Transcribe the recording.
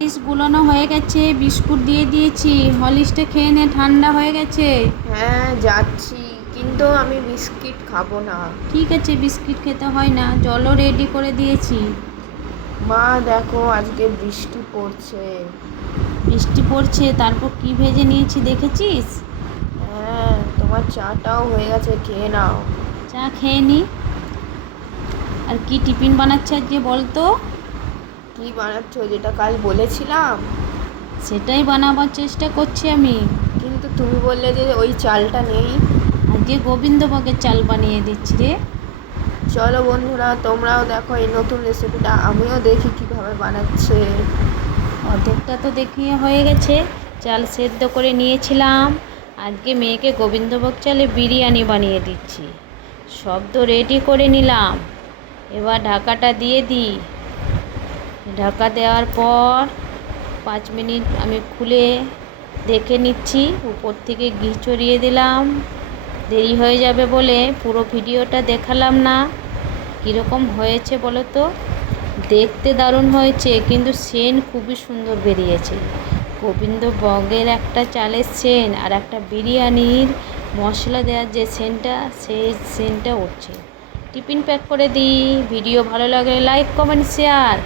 Horlicks গুলানো হয়ে গেছে, biscuit দিয়ে দিয়েছি। হরলিক্সটা খেয়ে নে, ঠান্ডা হয়ে গেছে। হ্যাঁ যাচ্ছি, কিন্তু আমি বিস্কিট খাবো না। ঠিক আছে, বিস্কিট খেতে হয় না, জলও রেডি করে দিয়েছি। মা দেখো, আজকে বৃষ্টি পড়ছে। বৃষ্টি পড়ছে, তারপর কি ভেজে নিয়েছি দেখেছিস? হ্যাঁ, তোমার চাটাও হয়ে গেছে, খেয়ে নাও। চা খেয়ে নি। আর কি টিফিন বানাচ্ছে আজকে বলতো? কি বানাচ্ছ, যেটা কাল বলেছিলাম? সেটাই বানাবার চেষ্টা করছি আমি। কিন্তু তুমি বললে যে ওই চালটা নেই। আজকে গোবিন্দভোগের চাল বানিয়ে দিচ্ছি রে। চলো বন্ধুরা, তোমরাও দেখো এই নতুন রেসিপিটা, আমিও দেখি কিভাবে বানাচ্ছে। অর্ধেকটা তো দেখিয়ে হয়ে গেছে। চাল সেদ্ধ করে নিয়েছিলাম। আজকে মেয়েকে গোবিন্দভোগ চালে বিরিয়ানি বানিয়ে দিচ্ছি। সব তো রেডি করে নিলাম। এবার ঢাকাটা দিয়ে দিই। ঢাকা দেওয়ার পর 5 মিনিট আমি খুলে দেখে নিচ্ছি। উপর থেকে ঘি ছড়িয়ে দিলাম। দেরি হয়ে যাবে বলে পুরো ভিডিওটা দেখালাম না। কীরকম হয়েছে বলো তো? দেখতে দারুণ হয়েছে, কিন্তু সেন্ট খুবই সুন্দর বেরিয়েছে। গোবিন্দভোগের একটা চালের সেন্ট আর একটা বিরিয়ানির মশলা দেওয়ার যে সেন্টটা, সেই সেন্টটা উঠছে। টিফিন প্যাক করে দিই। ভিডিও ভালো লাগলে লাইক, কমেন্ট, শেয়ার।